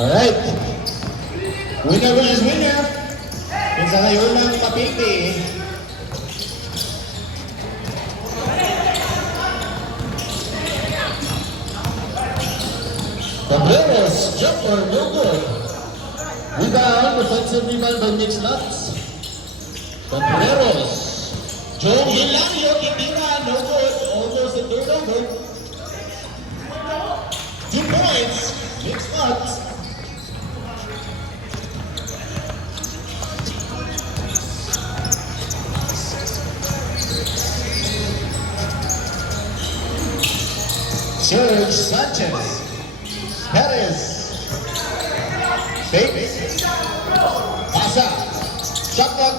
Alright. Winner versus winner. Kung sa ngayon ng mapili. Cabreros, jumper, no good. Rebound, defensive rebound by Mix Nuts. Cabreros. Joe Hilario, titira, no good. Almost a third over. 2 points, Mix Nuts. Serge Sanchez. Perez. Bates. Pasa. Shot clock 10.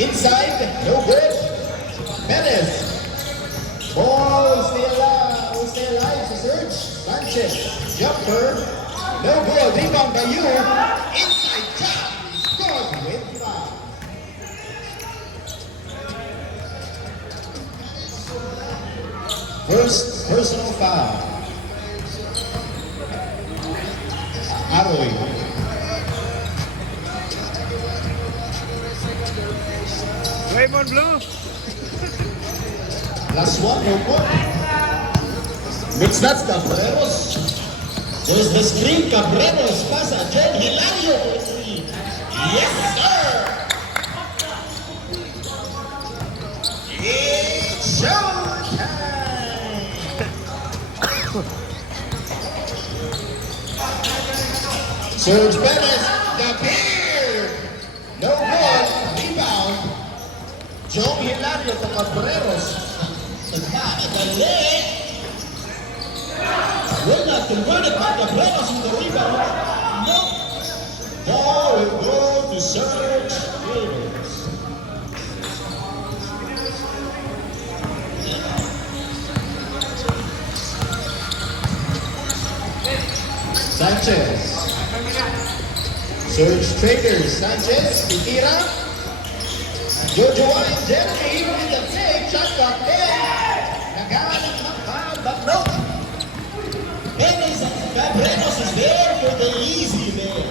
Inside. No good. Perez. Ball will stay alive to Serge Sanchez. Jumper. No good. Rebound by you. Inside jump. Scores with 5. First personal foul. Aroy. Raymond Blue. Last one, no good. Mix Nuts, Cabreros. There's the screen, Cabreros. Pasa, Joe Hilario for 3. Yes, sir! It's showtime! Serge Perez, the beard! No good, rebound. Joe Hilario to Cabreros. Nagkakadali. Will not convert it by Cabreros in the rebound. No. Ball will go to Serge Perez. Sanchez. Serge Traders. Sanchez. Titira. Jojo and Jeremy with the take. Shot clock 10. Nagahanap ng foul, but no. Cabreros is there for the easy there.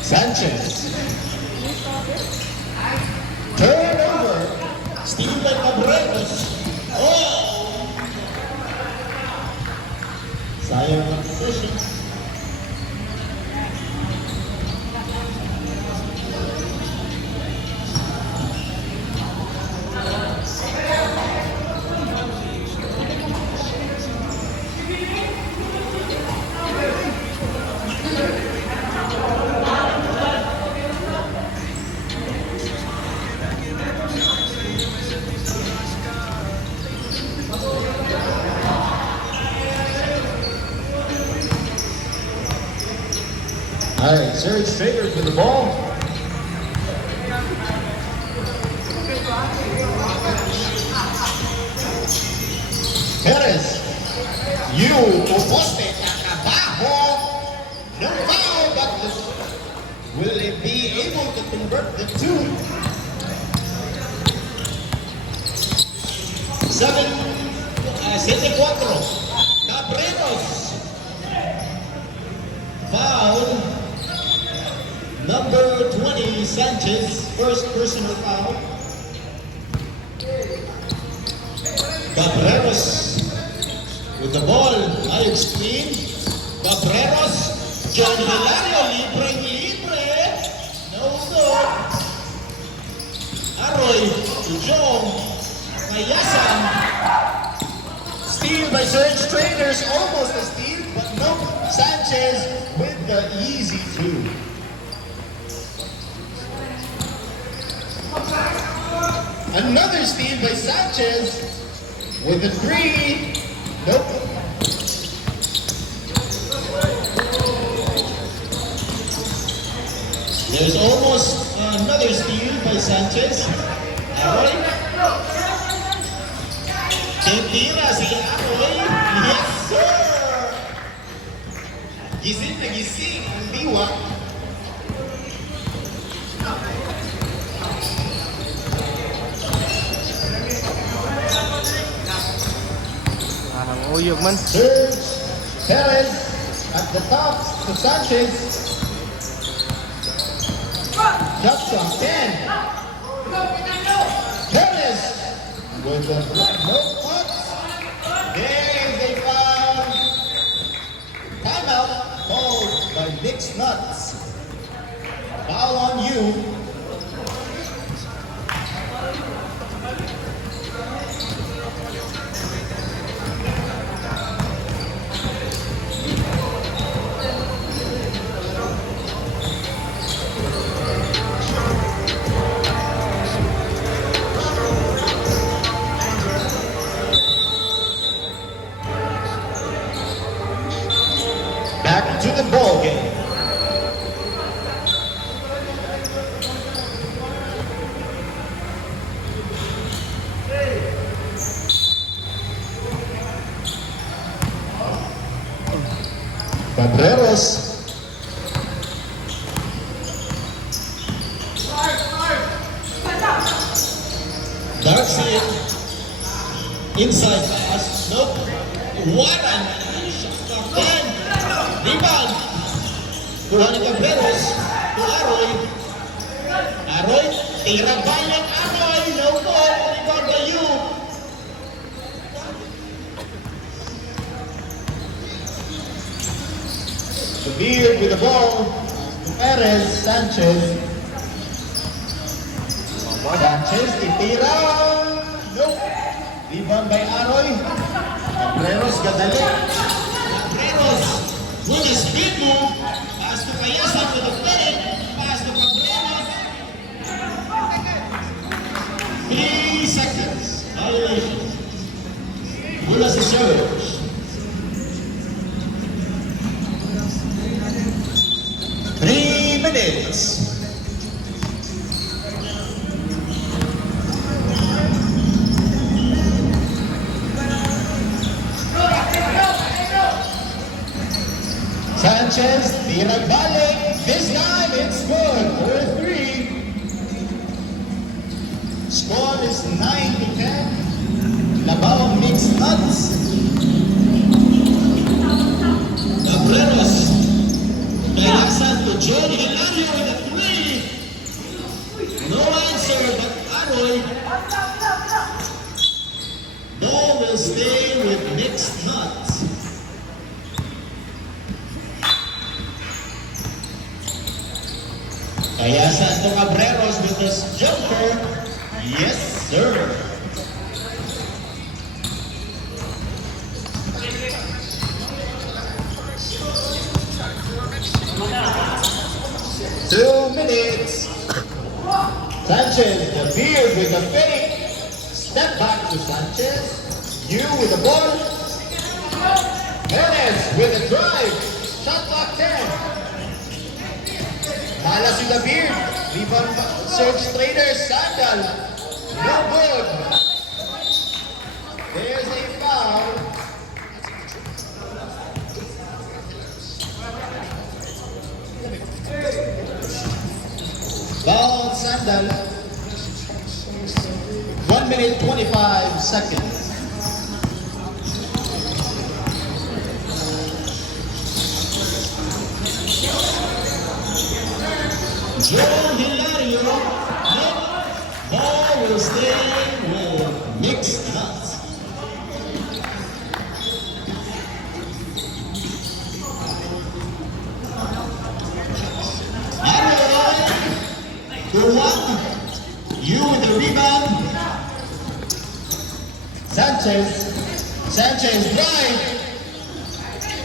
Sanchez. Turnover. Steal by Cabreros. Oh! Sayang ang position. All right, Serge Traders with the ball. Perez, you poste trabajo. No foul, but will it be able to convert the 2? 7-4. Cabreros. Foul. Number 20, Sanchez, first personal foul. Cabreros with the ball, high screen. Cabreros, John Hilario, libre. No good. Aroy to John. Mayasan. Steal by Serge Traders, almost a steal, but no. Sanchez with the easy 2. Another steal by Sanchez with the 3. Nope. There's almost another steal by Sanchez. Aroy. Titira si Aroy. Yes, sir! Gising na gising ang diwa. Uyog man. Serge Perez at the top to Sanchez. Shot from 10. Perez with the no puts. There is a foul. Timeout called by Mixed Nuts. Foul on you. Back to the ball game. Cabreros. Darcy inside pass. Nope. What an shot. 10. Rebound. Kuha ni Cabreros. To Aroy. Aroy. Tira balik Aroy. No goal. Rebound by you. Kabir with the ball. Perez. Sanchez. Sanchez. Titira. Nope. Rebound by Aroy. Cabreros. Gadali. Cabreros. With his speed move. Pass to Kayasan with the fake. Pass to Cabreros. 3 seconds. Violation. Mula sa Serge. 3 minutes. Sanchez, tira balik. This time it's good. 4-3. Score is 9-10. Labao Mixed Nuts. Cabreros. Kayasan to John Hilario with a 3. No answer, but Aroy. Ball will stay with Mixed Nuts. Kayasan to Cabreros with this jumper. Yes, sir. Two minutes. Sanchez, the beard with the fake. Step back to Sanchez. You with the ball. Perez with the drive. Shot clock 10. Malas yung the beard. Rebound Serge Trader. Sandal. No good. There's a foul. Foul on Sandal. 1 minute 25 seconds. Joe Hilario. Nope. Ball will stay with Mixed Nuts. The one, you with the rebound. Sanchez drive.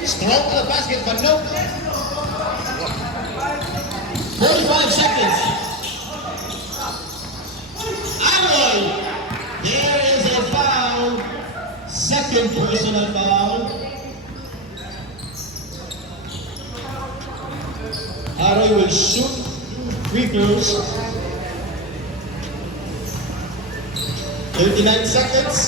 Stroke to the basket, but no. 45 seconds. Aroy. There is a foul. Second personal foul. Aroy will shoot free throws. 39 seconds.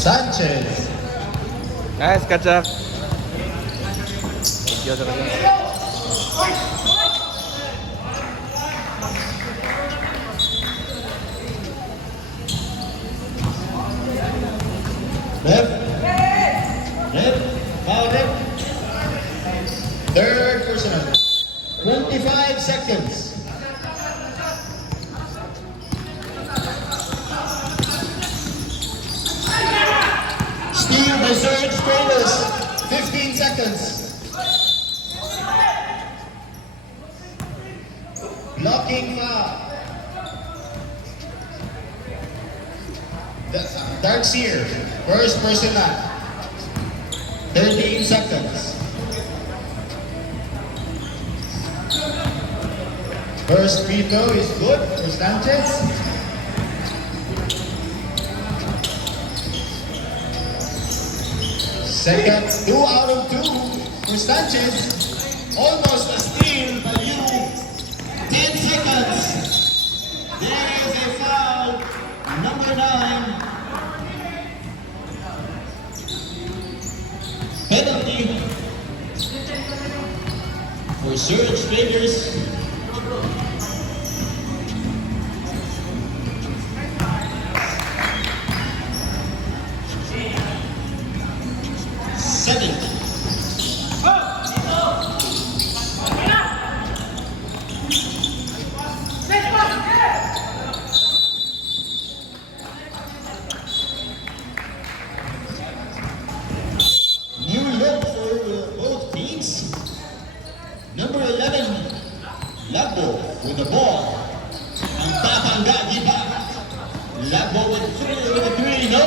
Sanchez. Nice, Kachak. Thank you talaga. Left. Left. Foul left. Third personal. 25 seconds. Steal the surge traders. 15 seconds. Blocking foul. Dark Seer, first personal. 13 seconds. First free throw is good for Sanchez. Second, 2 out of 2 for Sanchez. Almost a steal by you. 10 seconds. There is a foul. Number 9. Penalty for Surge Traders. Setting. New look for both teams. Number 11, Labo with the ball. Ang tatangga, di ba? Labo with a three, no?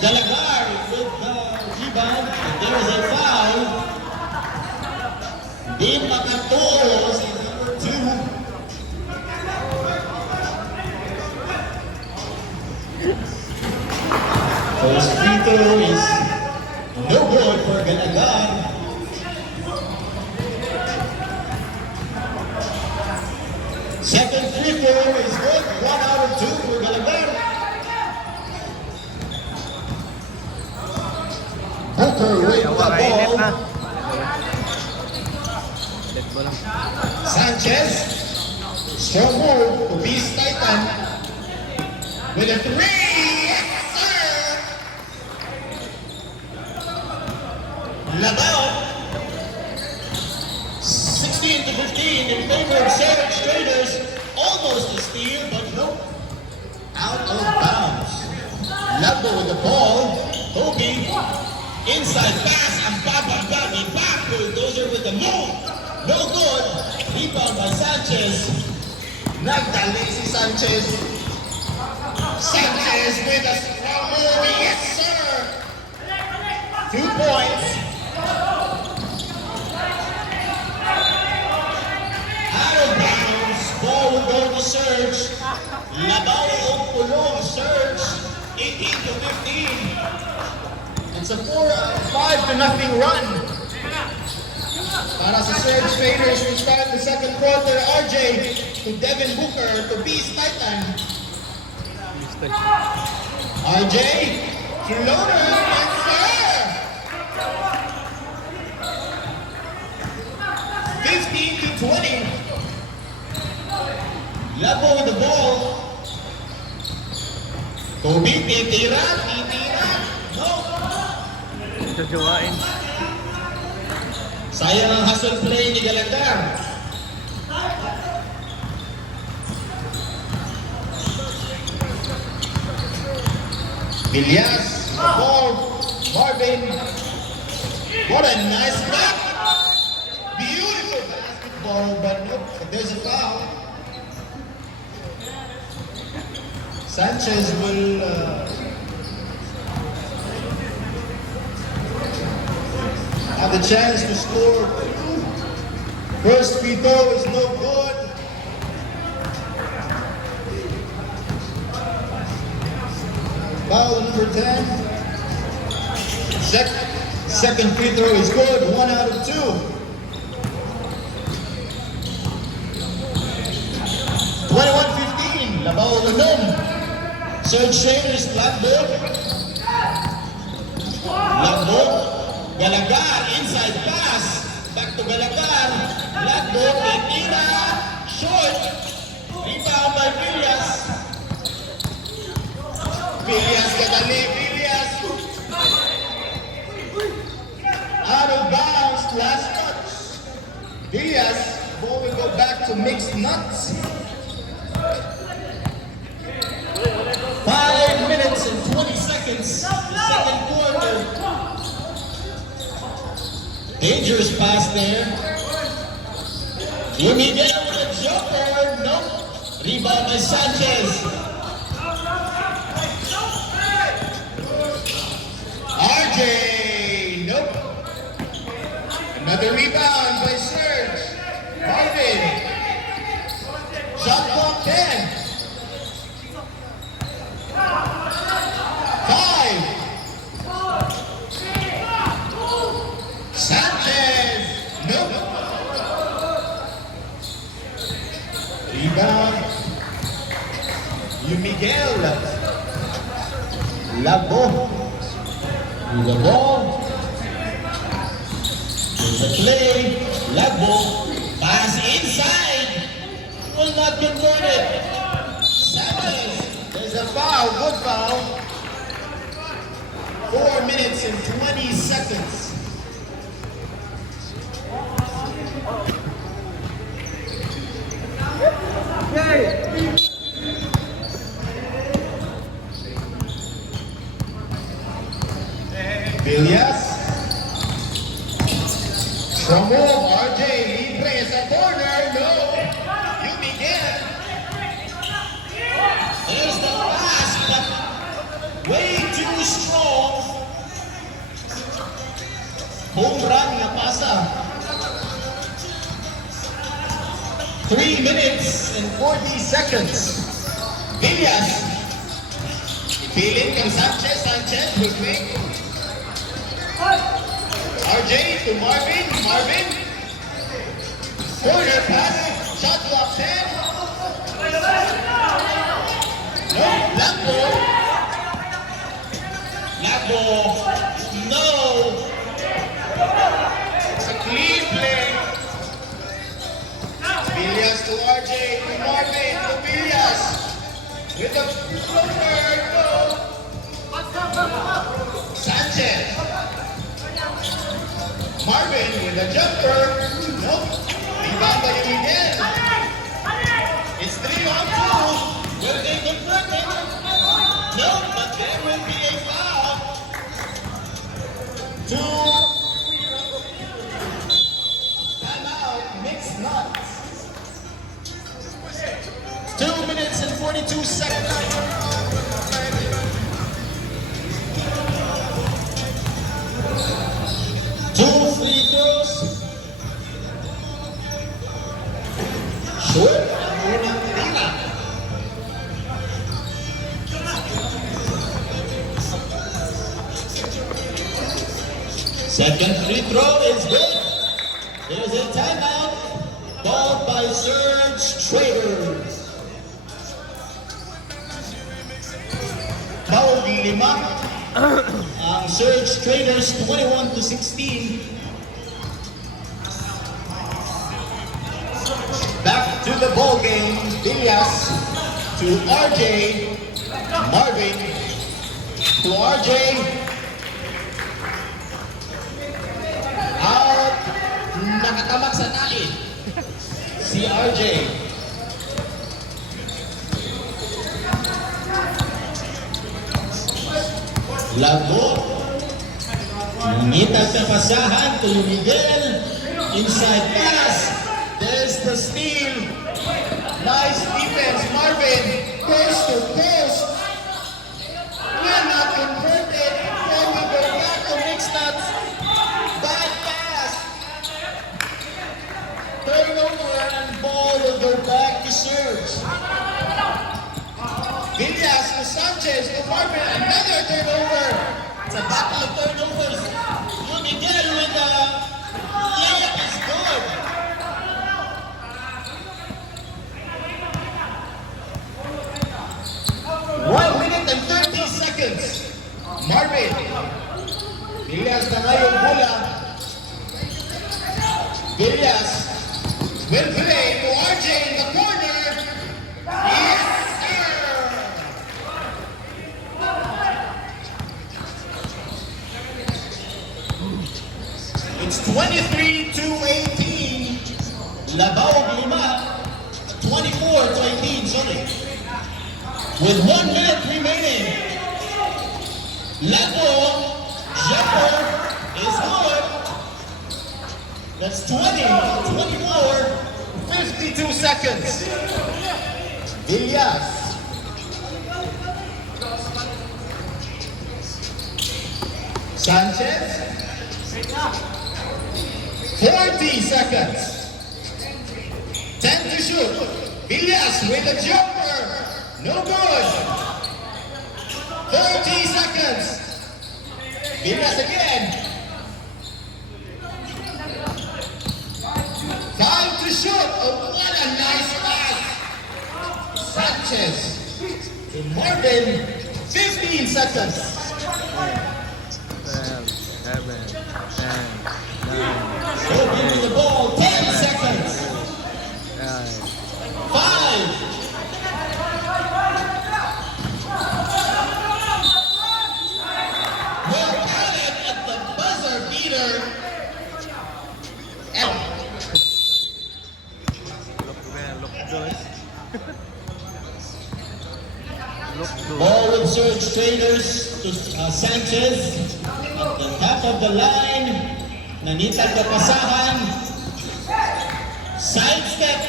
Galagar with the rebound. And there is a foul. Di makatuo si number 2. First free throw is no good for Galagar. Second free throw is good. 1 out of 2 for Galagar. Booker with the Init na. ball. Let mo lang. Sanchez. Strong move to Beast Titan. With a 3. Yes, sir! Labao. 16 to 15 in favor of Savage Traders. Almost a steal, but no. Out of bounds. Labo with the ball. Kobe. Inside pass. And Babagagi backward. Those are with the move. No good. Rebound by Sanchez. Nagdali si Sanchez. Sanchez with a strong move. Yes, sir! 2 points. Out of bounds. Ball will go to Surge. Labao of Pulong. Surge. 18 to 15. It's a 5-0 run. Para sa Surge Traders, we start the second quarter. RJ to Devin Booker to Beast Titan. RJ, floater, and sir! 15 to 20. Labo with the ball. Kobe, titira. No. Susuwain. Sayang ang hustle play ni Galagar. Ilyas, the ball, Marvin. What a nice block. Beautiful basketball, but nope, there's a foul. Sanchez will have the chance to score. First free throw is no good. Foul number 10. Second free throw is good. 1 out of 2. 21-15. Labao Lundon. Surge Traders, Blackboard. Lagbo, Galagar, inside pass. Back to Galagar. Lagbo, tira, short. Rebound by Villas. Villas kadali, Villas. Out of bounds, last touch. Villas, ball will go back to mixed nuts. 5 minutes and 20 seconds, second quarter. Dangerous pass there. Yumi get with a jumper, nope. Rebound by Sanchez. RJ, nope. Another rebound by Serge. Marvin. Shot clock 10. 5. Sanchez. Nope. Rebound. Miguel. Labo. With the ball. There's a play. Labo. Pass inside. Will not convert it. Sanchez. There's a foul. Good foul. 4 minutes and 20 seconds. Villas. Trouble. RJ. Libre is a corner. No. You begin. There's the pass, but way too strong. Home run na pasa. 3 minutes and 40 seconds. Villas. Feeling from Sanchez. Sanchez will make. RJ to Marvin. Marvin. Corner pass. Shot clock 10. No. Lambo. Lambo. No. It's a clean play. Villas to RJ to Marvin to Villas. With a floater. No. Sanchez. Marvin with a jumper. Nope. Rebound by Miguel. It's 3 on 2. Will they convert it? No, but there will be a foul. 2. Timeout. Mixed nuts. 2 minutes and 42 seconds. 2 free throws. Short. Ang unang tira. Second free throw is good. There's a timeout. Ball by Serge Traders. Foul 5. Ang Surge Traders 21 to 16. Back to the ball game. Villas to RJ. Marvin to RJ. Out. Nakatamak sa tali. Si RJ. Lagbo. Ngitag na pasahan to Miguel. Inside pass. There's the steal. Nice defense, Marvin. Coast to coast. Will not converted. Then we go back to mixed nuts. Bad pass. Turnover and ball will go back to Serge. Villas to Sanchez to Marvin. Another turnover. It's a battle of turnovers. Miguel with the layup is good. One minute and 30 seconds. Marvin. Villas na ngayon bola. Villas will play to RJ in the corner. Yes, sir! It's 23-18. Labao Lima. 24-18, sorry. With 1 minute remaining. Lago, jumper is good. That's 20, 24, 52 seconds. Villas. Sanchez. 40 seconds. 10 to shoot. Villas with a jumper. No good. 30 seconds. Villas again. Time to shoot. Oh, what a nice pass. Sanchez to Marvin. 15 seconds. 12, 7, 10, 9, Showing the ball. 10 seconds. 9, 5. Well counted at the buzzer beater. And look doon. Look doon. ball with Surge Traders to Sanchez at the top of the line. Nanitag na pasahan. Sidestep.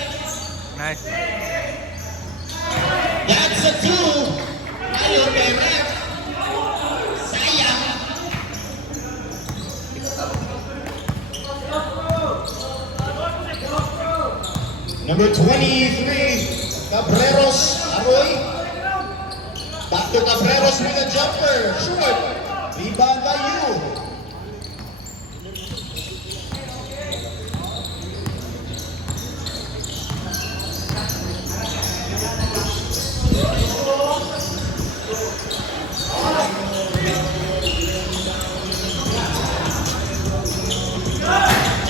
Nice. That's a 2. Ayaw kay ref. Sayang. Number 23, Cabreros Aroy. Back to Cabreros with a jumper. Short. Rebound by you.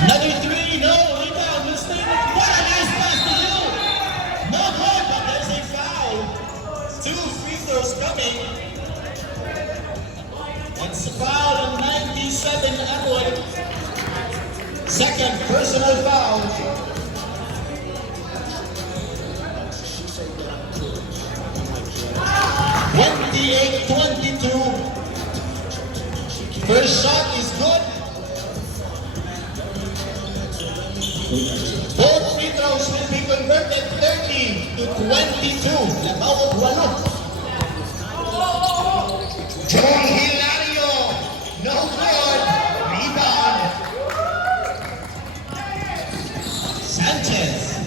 Another 3, no rebound, mistake. What a nice pass to you. No good, but there's a foul. 2 free throws coming. It's a foul on 97 Aroy. Second personal foul. Twenty-eight, 22. First shot is good. Both free throws will be converted 30 to 22. Labao Walo. John Hilario. No good. Rebound. Sanchez.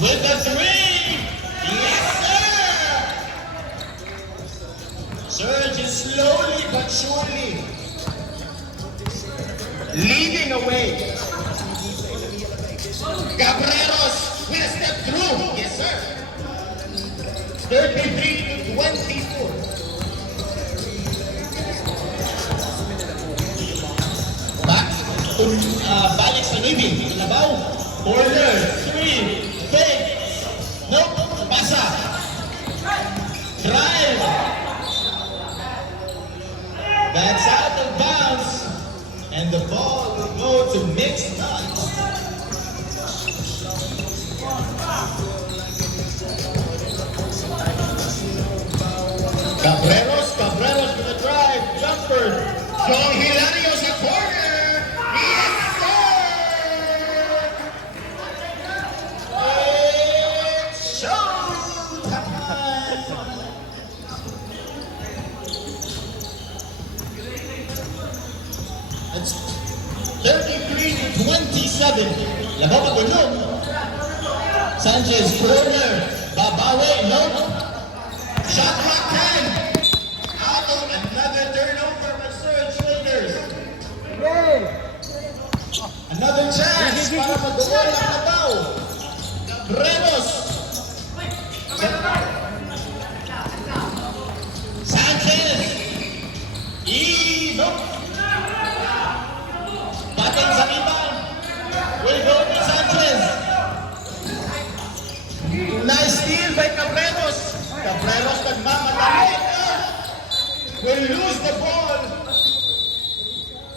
With the 3. Yes, sir. Surge is slowly but surely leading away. Cabreros will step through. Yes, sir. 33 to 24. Back to balik sa Navy. Labaw. Corner. 3. Fake. Nope. Pasa. Drive. That's out of bounds. And the ball will go to mixed nuts. Cabreros with a drive, jumper. John Hilario's a corner. Yes, sir! It's showtime! It's 33 to 27. Labaw pa gulong. Sanchez corner. Babawe, no. Shot clock 10. Out of another turnover for Surge Raiders. Another chance para mag-goal ang Labaw. Cabreros. Sanchez. Nope. Nice steal by Cabreros. Cabreros nagmamadali. Will lose the ball.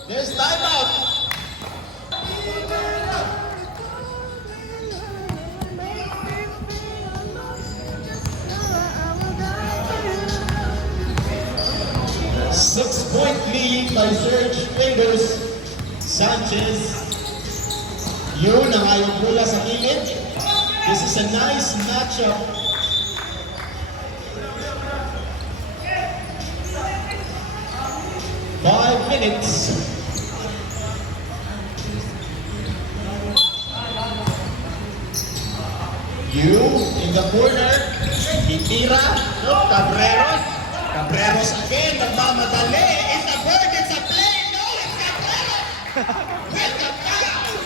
There's timeout. Six-point lead by Surge Traders. Sanchez. Yun ang ayaw pula sa kilid. This is a nice matchup. Five minutes. You in the corner. Titira. No, Cabreros. Cabreros again. Nagmamadali. It's a bird. It's a play. No, it's Cabreros. With the foul.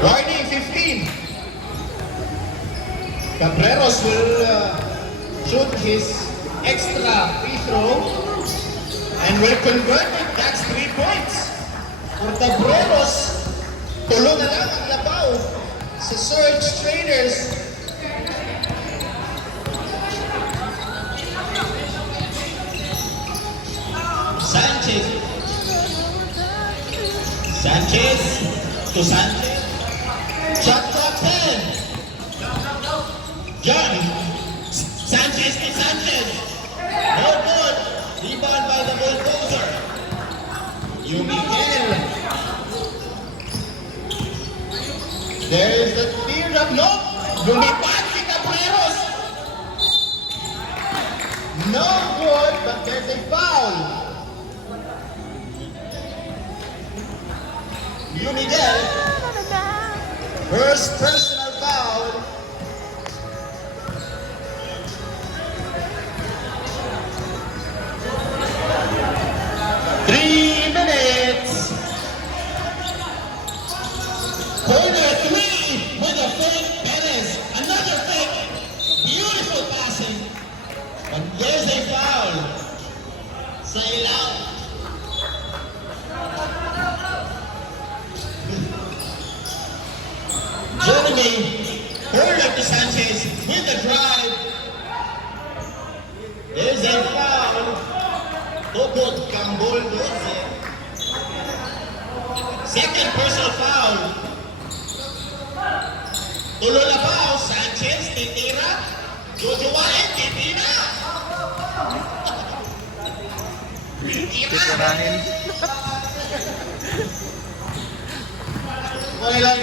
Warning 15. Cabreros will shoot his extra free throw and will convert it. That's 3 points. For Cabreros, tulo na lang ang labaw sa Surge Traders. Sanchez. Sanchez to Sanchez. Shot clock 10. John. Sanchez to Sanchez. No good. Rebound by the bulldozer. Miguel. There's the clear up. No. Lumipad si Cabreros. No good, but there's a foul. Miguel. First personal foul. Corner 3 with a fake. Perez. Another fake. Beautiful passing. But there's a foul. Sa ilaw. Jeremy. Hurler to Sanchez with the drive. There's a foul. Tokot Kambol Dose. Second personal foul. Tulo na ba? Sanchez, titira. Jojowain, titira. Titirahin. Okay lang.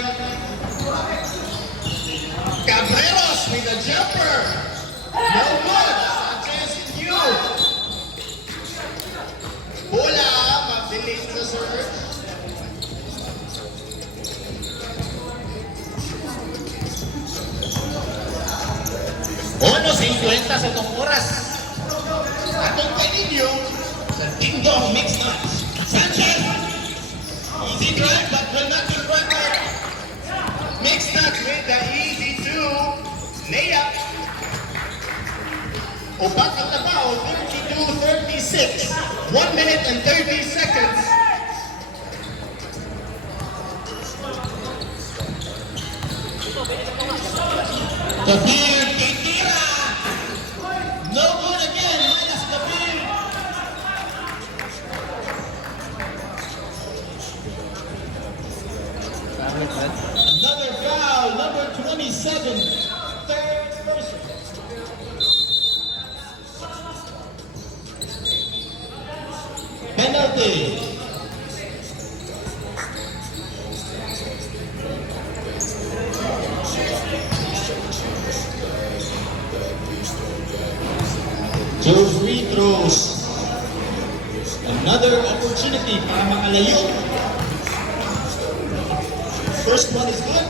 Cabreros with a jumper. No good. Sanchez in you. Bola, mabilis sa Surge. Ono 50 sa itong oras. Atong kaninyo sa Ding Dong Mix Nuts. Sanchez. Easy drive but will not convert. Mix Nuts with the easy 2. Layup. Upat ang tabaw, 32-36. 1 minute and 30 seconds. The field, titira. No good again, minus the field. Another foul, number 27, third person. Penalty. Two free throws. Another opportunity para makalayo. First one is good.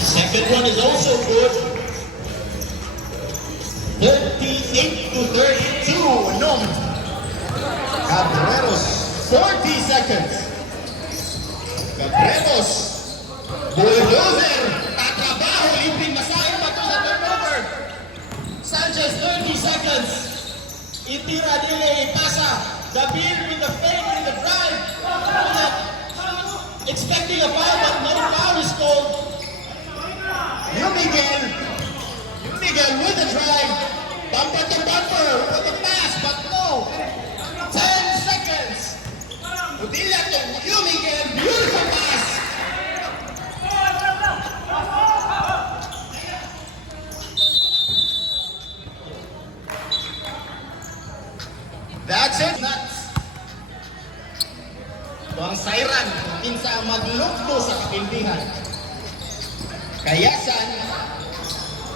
Second one is also good. 38 to 32. Nom. Cabreros, 40 seconds. Cabreros, bulldozer, tatrabaho, limping masahe pa to sa turnover. Sanchez, 30 seconds. Itira, dili, ipasa. David with the fake in the drive. Expecting a foul, but no foul is called. You Miguel with the drive. Bumper to bumper with the pass, but no. 10 seconds. Udilla to you Miguel, beautiful pass. That's it. Nuts. Ang Sairan, kinsa maglugto sa kapindihan. Kayasan,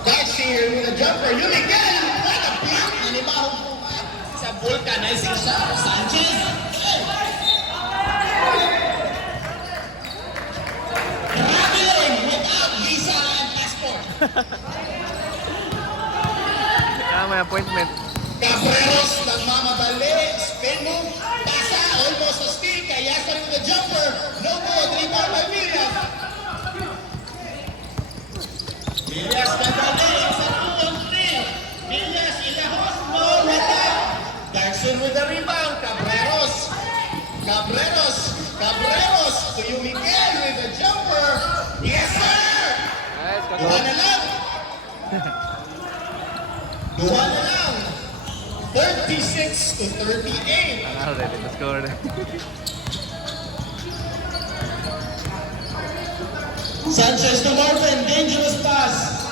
Darcy with a jumper. You Miguel, what a block! Nanimahong pumat sa vulcanizing shot. Sanchez. Traveling without visa and passport. May appointment. Cabreros nagmamadali, spin move, pasa, almost a steal, Kayasan with a jumper, no good, rebound by Villas. Villas nagdali, sa 2-3, Villas ilahos, no, wala. Darkson with the rebound, Cabreros, to you Miguel with a jumper, yes sir! Nice, Duha na lang. Duha na lang. 36 to 38. Ano ready to score na. Sanchez to Martin, dangerous pass.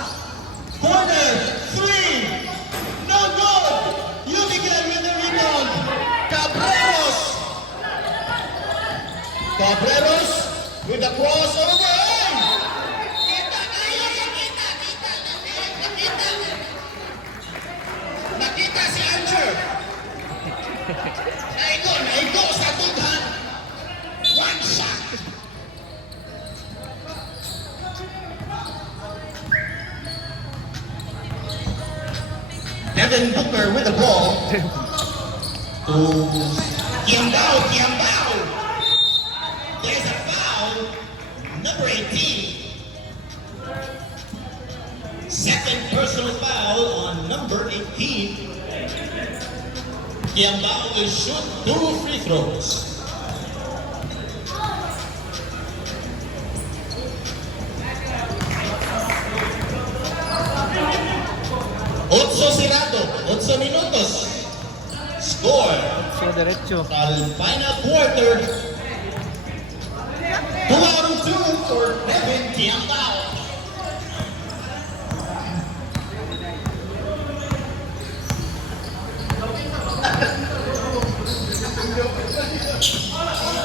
Corner, 3. No good. You Miguel with the rebound. Cabreros with the crossover. Nakita si Archer. Naigo sa tughan. One shot. Devin Booker with the ball. To Kiambao. There's a foul. Number 18. Second personal foul on number 18. Kiambao will shoot 2 free throws. Otso Sirado, 8 minutos. Score So, diretso. al final quarter. 2 out of 2 for Devin Kiambao.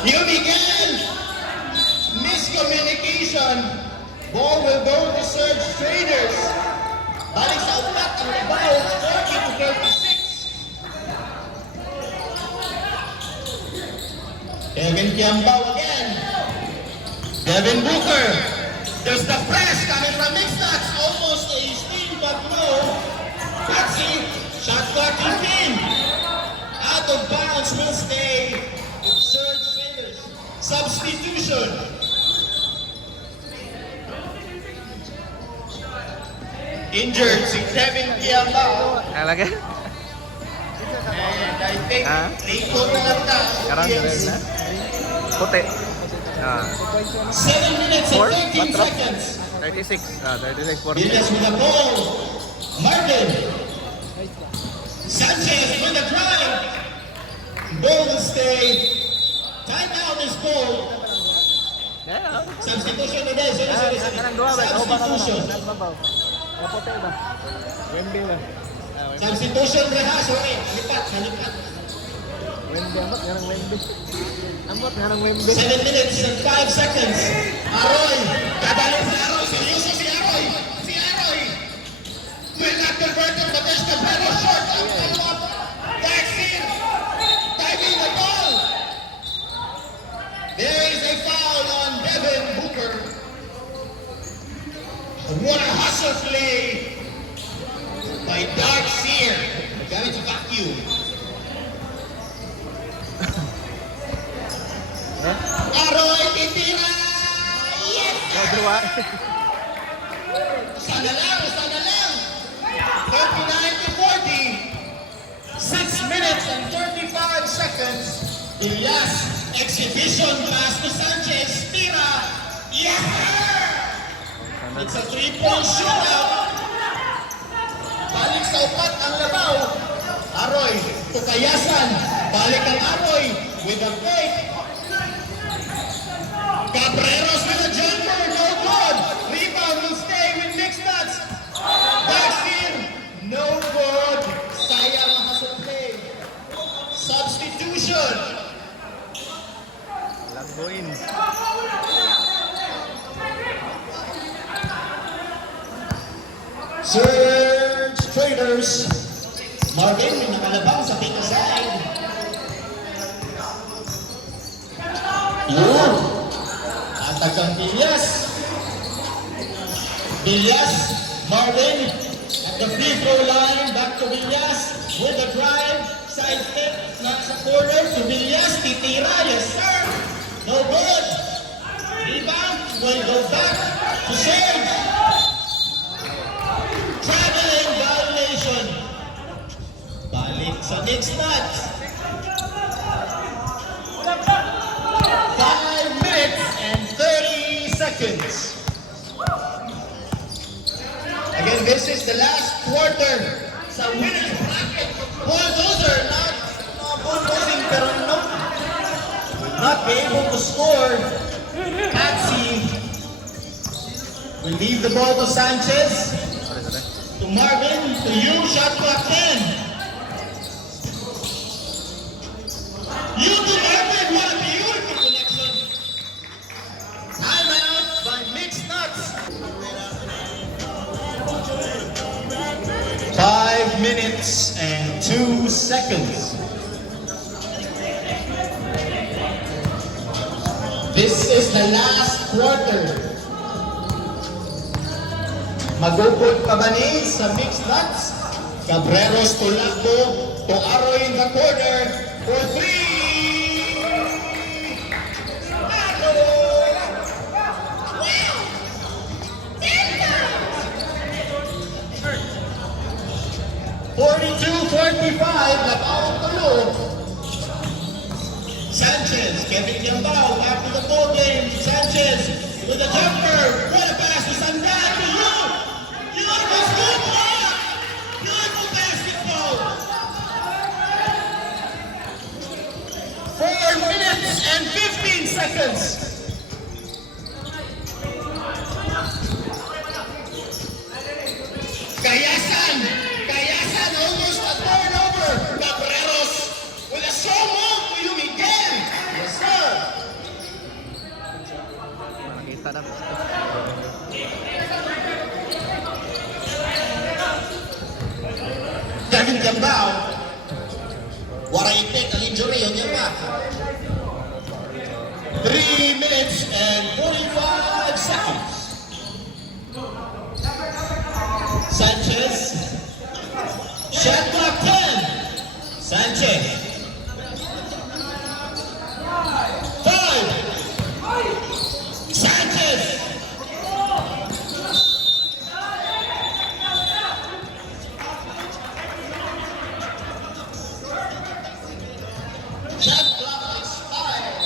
New Miguel, miscommunication. Ball will go to Serge Traders. Balik sa ulat ang rebound, 30 to 36. Devin Kiambao again. Devin Booker. There's the press coming from Mixnuts. Almost a steal, but no. Patsy, shot clock in. Out of bounds will stay. Serge Traders. Substitution. Injured si Devin Kiambao. Talaga? And I think Ah? Rico na lang ta. Karang direct na. Puti. 7 minutes and Four? 13 Patro? seconds. 36. 36 for Villas with the ball. Martin. Sanchez with the drive. Ball will stay. Timeout is called. Substitution today. Sorry. Kanang dua ba? O ba ka Substitution. Nagbabaw. Maputi ba? Wemby ba? Substitution rehas. Okay. Lipat. Wemby. Ambot nga ng Wemby. Ambot nga ng Wemby. 7 minutes and 5 seconds. Aroy. Kadali si Aroy. Seryoso si Aroy. Will not convert it, but there's the better short. That's it. Diving the ball. There is a foul on Devin Booker. What a hustle play by Darcy Sana lang, sana lang. 39 to 40. 6 minutes and 35 seconds. Elias, exhibition pass to Sanchez. Tira. Yes, sir! It's a 3-point shootout. Balik sa upat ang labaw. Aroy, tukayasan. Balik ang Aroy with a fake. Cabreros with a jumper, no good. Rebound will stay with mixed nuts. Backspin, no good. Sayang ang hustle play. Substitution. Lagoin. Surge Traders. Marvin, may nakalabang sa pink side. Yun. Atag ang Villas. Villas, Marvin, at the free throw line, back to Villas, with the drive, side step, not sa corner, to Villas, titira, yes sir, no good. Rebound, will go back to Serge. Traveling violation. Balik sa next match. 5 minutes and 30 seconds. Again, this is the last quarter sa winner's bracket. Bulldozer, not bulldozing, pero not be able to score. Patsy will leave the ball to Sanchez, to Marvin, to you, shot clock 10. You to Marvin, what a beautiful connection. Timeout by Mixed Nuts. 5 minutes and 2 seconds. This is the last quarter. Magupod pa ba ni sa Mixed Nuts? Cabreros to Lagbo, to Aroy in the corner for 3. 42-45, labawang tulo. Sanchez, Kevin Yambao, back to the ball game. Sanchez with a jumper. What a pass to Sandan to you. Beautiful scoop block. Beautiful basketball. 4 minutes and 15 seconds. Kayasan almost a turnover. Cabreros with a strong move to you, Miguel. Yes, sir. Nakita na. Kevin Gambao. Waraitek ang injury, yun yan ba? 3 minutes and 45 seconds. Sanchez. Shot clock 10. Sanchez. 5. Sanchez. Shot clock expired.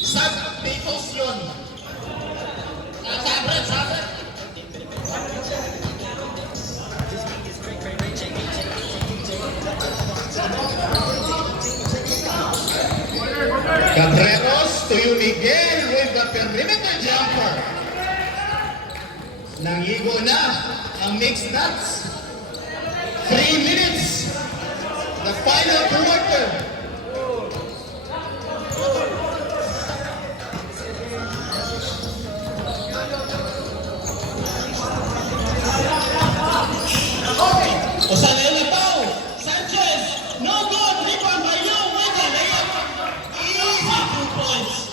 Substitution. Sabret. Cabreros to you, Miguel with the perimeter jumper. Nangigo na ang Mixed Nuts. 3 minutes. The final quarter. Osanel Pau. Sanchez. No good. Rebound by you. With the layup. Easy 2 points.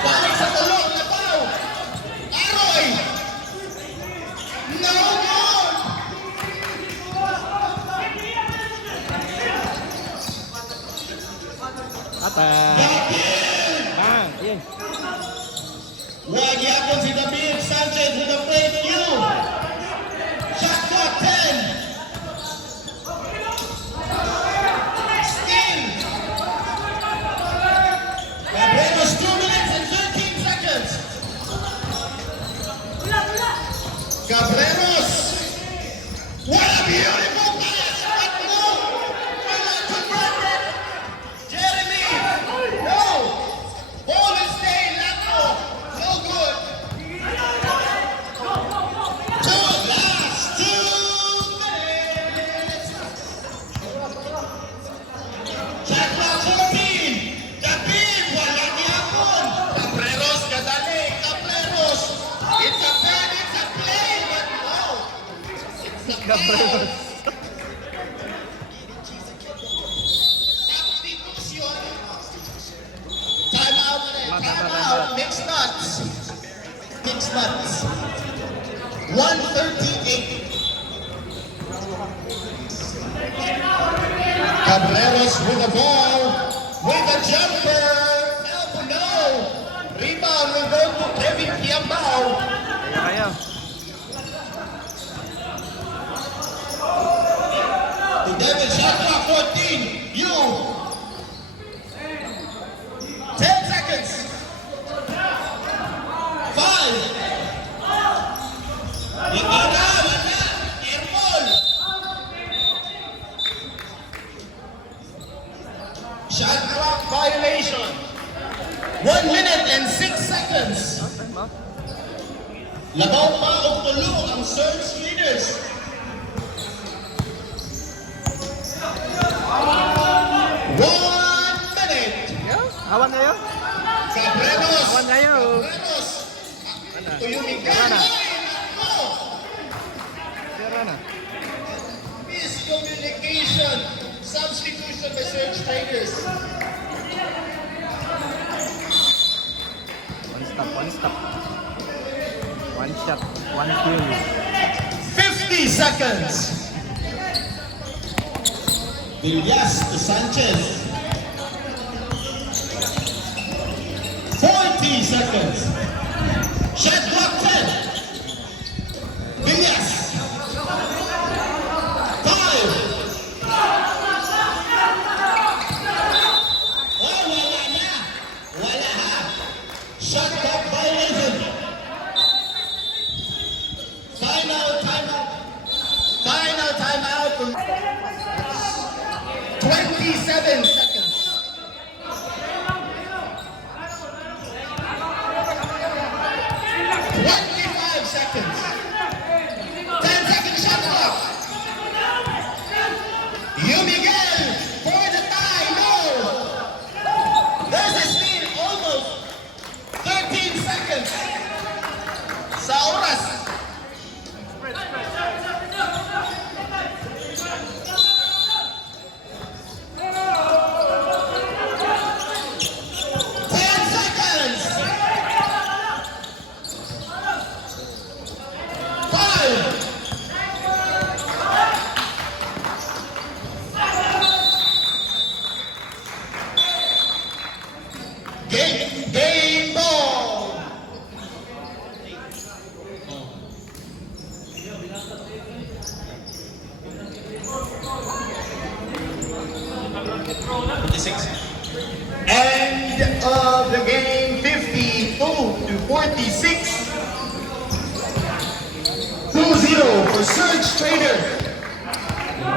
Balik sa tulong na Pau. Aroy. No good. Ata. Bang, yun. Wag yapon si David Sanchez with a play cue. Shot clock 10. Still. Cabreros 2 minutes and 13 seconds. Cabreros. What a beautiful pass. What no. Jeremy. No. Ball is staying lateral. No good. To last 2 minutes. Shot clock 14. David, wala niyapon. Cabreros, kadali. Cabreros. It's a plan, it's a play, but no. It's a Cabreros. Substitution. Time out. Time out. Mixed nuts. Mixed nuts. 138. Cabreros with the ball. With a jumper. Elbow no. Rebound will go to Kevin Kiambao. Kaya. To Devin shot clock 14. You. 10 seconds. 5. Wala. Airball. Shot clock violation. 1 minute and 6 seconds. Time out. Labaw pa o tulo ang Surge leaders. 1 minute. Yeah. Awan kayo? Cabreros. Awan kayo. Cabreros. Ano? Tuyumigay. Ano? No. Sira na. Miscommunication. Substitution by Surge Tigers. One stop, one stop. One shot, one kill. 50 seconds. Villas to Sanchez. 40 seconds. Shot clock 10. Villas. 5. Oh, wala na. Wala ha. Shot clock violation. Final timeout. Final timeout. 27 seconds. 25 seconds. 10 second shot clock. You Miguel for the tie. No. There's a speed almost 13 seconds. Sa oras. Game ball. End of the game, 52 to 46. 2-0 for Surge Trader.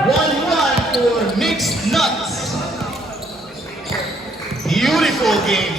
1-1 for Mixed Nuts. Beautiful game.